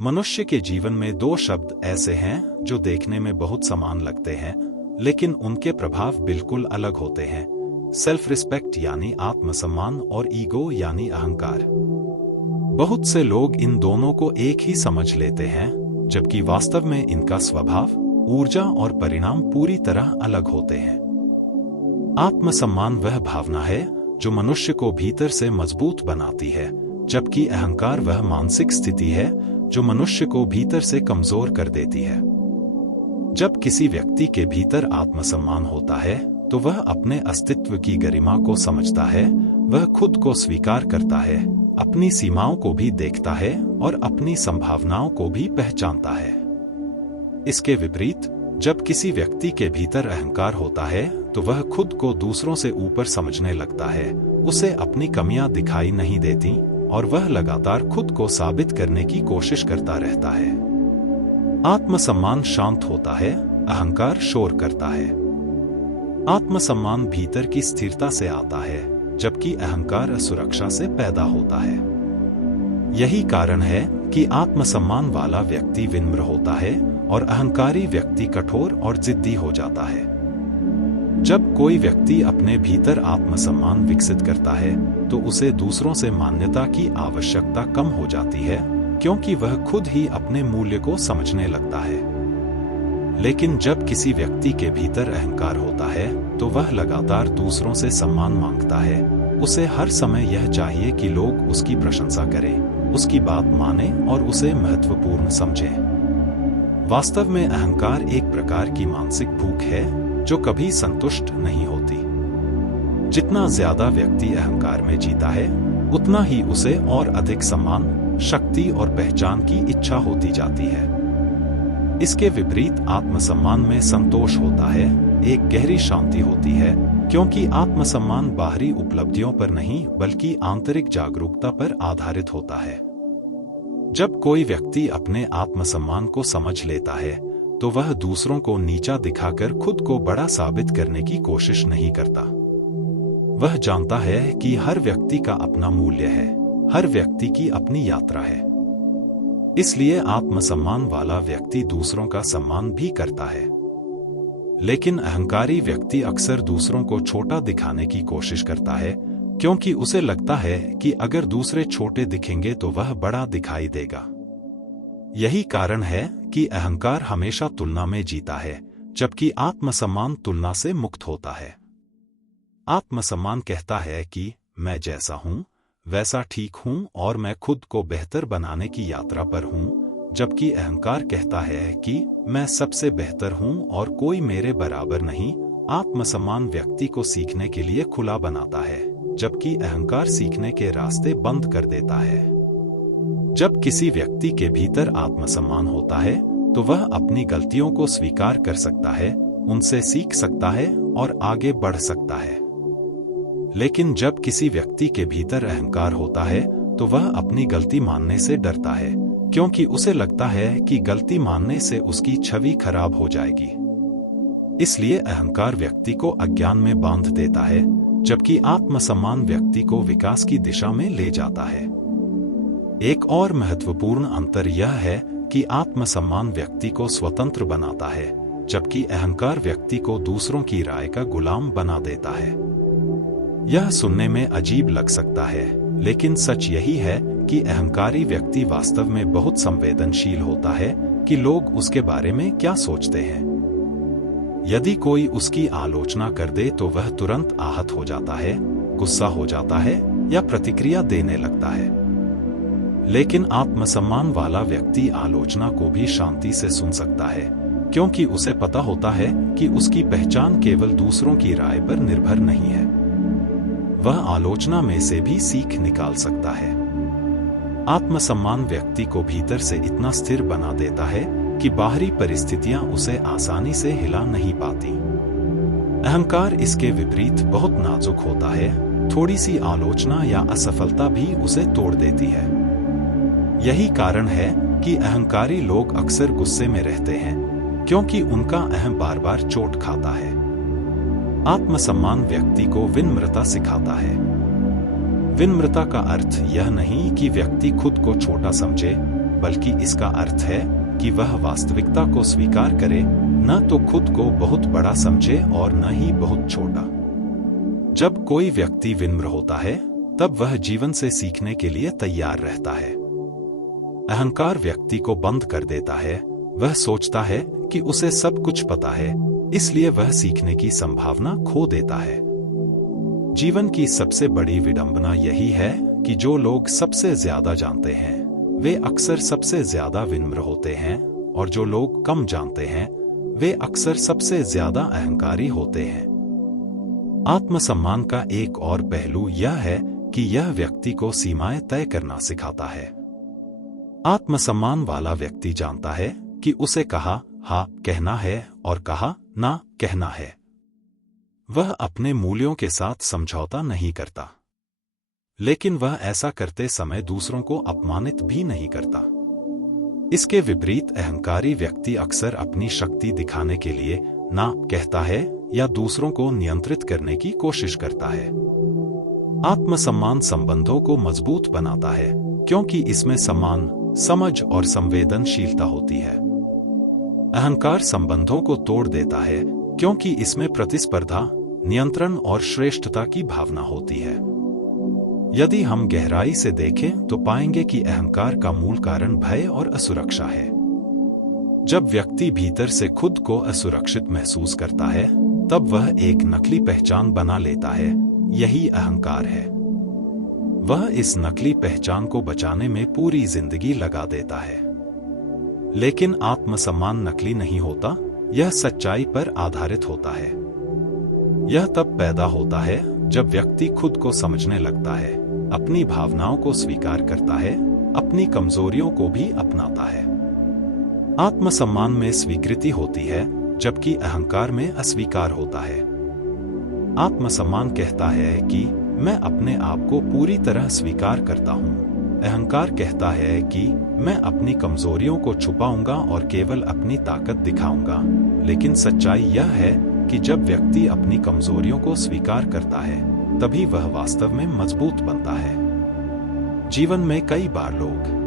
मनुष्य के जीवन में दो शब्द ऐसे हैं जो देखने में बहुत समान लगते हैं, लेकिन उनके प्रभाव बिल्कुल अलग होते हैं। सेल्फ रिस्पेक्ट यानी आत्मसम्मान और ईगो यानी अहंकार। बहुत से लोग इन दोनों को एक ही समझ लेते हैं, जबकि वास्तव में इनका स्वभाव, ऊर्जा और परिणाम पूरी तरह अलग होते हैं। आत्मसम्मान वह भावना है जो मनुष्य को भीतर से मजबूत बनाती है, जबकि अहंकार वह मानसिक स्थिति है जो मनुष्य को भीतर से कमजोर कर देती है। जब किसी व्यक्ति के भीतर आत्मसम्मान होता है तो वह अपने अस्तित्व की गरिमा को समझता है, वह खुद को स्वीकार करता है, अपनी सीमाओं को भी देखता है और अपनी संभावनाओं को भी पहचानता है। इसके विपरीत, जब किसी व्यक्ति के भीतर अहंकार होता है तो वह खुद को दूसरों से ऊपर समझने लगता है, उसे अपनी कमियां दिखाई नहीं देती और वह लगातार खुद को साबित करने की कोशिश करता रहता है। आत्मसम्मान शांत होता है, अहंकार शोर करता है। आत्मसम्मान भीतर की स्थिरता से आता है, जबकि अहंकार असुरक्षा से पैदा होता है। यही कारण है कि आत्मसम्मान वाला व्यक्ति विनम्र होता है और अहंकारी व्यक्ति कठोर और जिद्दी हो जाता है। जब कोई व्यक्ति अपने भीतर आत्मसम्मान विकसित करता है तो उसे दूसरों से मान्यता की आवश्यकता कम हो जाती है, क्योंकि वह खुद ही अपने मूल्य को समझने लगता है। लेकिन जब किसी व्यक्ति के भीतर अहंकार होता है तो वह लगातार दूसरों से सम्मान मांगता है। उसे हर समय यह चाहिए कि लोग उसकी प्रशंसा करें, उसकी बात माने और उसे महत्वपूर्ण समझें। वास्तव में अहंकार एक प्रकार की मानसिक भूख है जो कभी संतुष्ट नहीं होती। जितना ज्यादा व्यक्ति अहंकार में जीता है, उतना ही उसे और अधिक सम्मान, शक्ति और पहचान की इच्छा होती जाती है। इसके विपरीत आत्मसम्मान में संतोष होता है, एक गहरी शांति होती है, क्योंकि आत्मसम्मान बाहरी उपलब्धियों पर नहीं बल्कि आंतरिक जागरूकता पर आधारित होता है। जब कोई व्यक्ति अपने आत्मसम्मान को समझ लेता है तो वह दूसरों को नीचा दिखाकर खुद को बड़ा साबित करने की कोशिश नहीं करता। वह जानता है कि हर व्यक्ति का अपना मूल्य है, हर व्यक्ति की अपनी यात्रा है। इसलिए आत्मसम्मान वाला व्यक्ति दूसरों का सम्मान भी करता है। लेकिन अहंकारी व्यक्ति अक्सर दूसरों को छोटा दिखाने की कोशिश करता है, क्योंकि उसे लगता है कि अगर दूसरे छोटे दिखेंगे तो वह बड़ा दिखाई देगा। यही कारण है कि अहंकार हमेशा तुलना में जीता है, जबकि आत्मसम्मान तुलना से मुक्त होता है। आत्मसम्मान कहता है कि मैं जैसा हूं वैसा ठीक हूं और मैं खुद को बेहतर बनाने की यात्रा पर हूं, जबकि अहंकार कहता है कि मैं सबसे बेहतर हूं और कोई मेरे बराबर नहीं। आत्मसम्मान व्यक्ति को सीखने के लिए खुला बनाता है, जबकि अहंकार सीखने के रास्ते बंद कर देता है। जब किसी व्यक्ति के भीतर आत्मसम्मान होता है तो वह अपनी गलतियों को स्वीकार कर सकता है, उनसे सीख सकता है और आगे बढ़ सकता है। लेकिन जब किसी व्यक्ति के भीतर अहंकार होता है तो वह अपनी गलती मानने से डरता है, क्योंकि उसे लगता है कि गलती मानने से उसकी छवि खराब हो जाएगी। इसलिए अहंकार व्यक्ति को अज्ञान में बांध देता है, जबकि आत्मसम्मान व्यक्ति को विकास की दिशा में ले जाता है। एक और महत्वपूर्ण अंतर यह है कि आत्मसम्मान व्यक्ति को स्वतंत्र बनाता है, जबकि अहंकार व्यक्ति को दूसरों की राय का गुलाम बना देता है। यह सुनने में अजीब लग सकता है, लेकिन सच यही है कि अहंकारी व्यक्ति वास्तव में बहुत संवेदनशील होता है कि लोग उसके बारे में क्या सोचते हैं। यदि कोई उसकी आलोचना कर दे तो वह तुरंत आहत हो जाता है, गुस्सा हो जाता है या प्रतिक्रिया देने लगता है। लेकिन आत्मसम्मान वाला व्यक्ति आलोचना को भी शांति से सुन सकता है, क्योंकि उसे पता होता है कि उसकी पहचान केवल दूसरों की राय पर निर्भर नहीं है। वह आलोचना में से भी सीख निकाल सकता है। आत्मसम्मान व्यक्ति को भीतर से इतना स्थिर बना देता है कि बाहरी परिस्थितियां उसे आसानी से हिला नहीं पाती। अहंकार इसके विपरीत बहुत नाजुक होता है, थोड़ी सी आलोचना या असफलता भी उसे तोड़ देती है। यही कारण है कि अहंकारी लोग अक्सर गुस्से में रहते हैं, क्योंकि उनका अहं बार बार चोट खाता है। आत्मसम्मान व्यक्ति को विनम्रता सिखाता है। विनम्रता का अर्थ यह नहीं कि व्यक्ति खुद को छोटा समझे, बल्कि इसका अर्थ है कि वह वास्तविकता को स्वीकार करे, न तो खुद को बहुत बड़ा समझे और न ही बहुत छोटा। जब कोई व्यक्ति विनम्र होता है तब वह जीवन से सीखने के लिए तैयार रहता है। अहंकार व्यक्ति को बंद कर देता है। वह सोचता है कि उसे सब कुछ पता है, इसलिए वह सीखने की संभावना खो देता है। जीवन की सबसे बड़ी विडंबना यही है कि जो लोग सबसे ज्यादा जानते हैं वे अक्सर सबसे ज्यादा विनम्र होते हैं, और जो लोग कम जानते हैं वे अक्सर सबसे ज्यादा अहंकारी होते हैं। आत्मसम्मान का एक और पहलू यह है कि यह व्यक्ति को सीमाएं तय करना सिखाता है। आत्मसम्मान वाला व्यक्ति जानता है कि उसे कहा हाँ कहना है और कहा ना कहना है। वह अपने मूल्यों के साथ समझौता नहीं करता, लेकिन वह ऐसा करते समय दूसरों को अपमानित भी नहीं करता। इसके विपरीत अहंकारी व्यक्ति अक्सर अपनी शक्ति दिखाने के लिए ना कहता है या दूसरों को नियंत्रित करने की कोशिश करता है। आत्मसम्मान संबंधों को मजबूत बनाता है क्योंकि इसमें सम्मान, समझ और संवेदनशीलता होती है। अहंकार संबंधों को तोड़ देता है क्योंकि इसमें प्रतिस्पर्धा, नियंत्रण और श्रेष्ठता की भावना होती है। यदि हम गहराई से देखें तो पाएंगे कि अहंकार का मूल कारण भय और असुरक्षा है। जब व्यक्ति भीतर से खुद को असुरक्षित महसूस करता है तब वह एक नकली पहचान बना लेता है। यही अहंकार है। वह इस नकली पहचान को बचाने में पूरी जिंदगी लगा देता है। लेकिन आत्मसम्मान नकली नहीं होता, यह सच्चाई पर आधारित होता है। यह तब पैदा होता है जब व्यक्ति खुद को समझने लगता है, अपनी भावनाओं को स्वीकार करता है, अपनी कमजोरियों को भी अपनाता है। आत्मसम्मान में स्वीकृति होती है जबकि अहंकार में अस्वीकार होता है। आत्मसम्मान कहता है कि मैं अपने आप को पूरी तरह स्वीकार करता हूँ। अहंकार कहता है कि मैं अपनी कमजोरियों को छुपाऊंगा और केवल अपनी ताकत दिखाऊंगा। लेकिन सच्चाई यह है कि जब व्यक्ति अपनी कमजोरियों को स्वीकार करता है तभी वह वास्तव में मजबूत बनता है। जीवन में कई बार लोग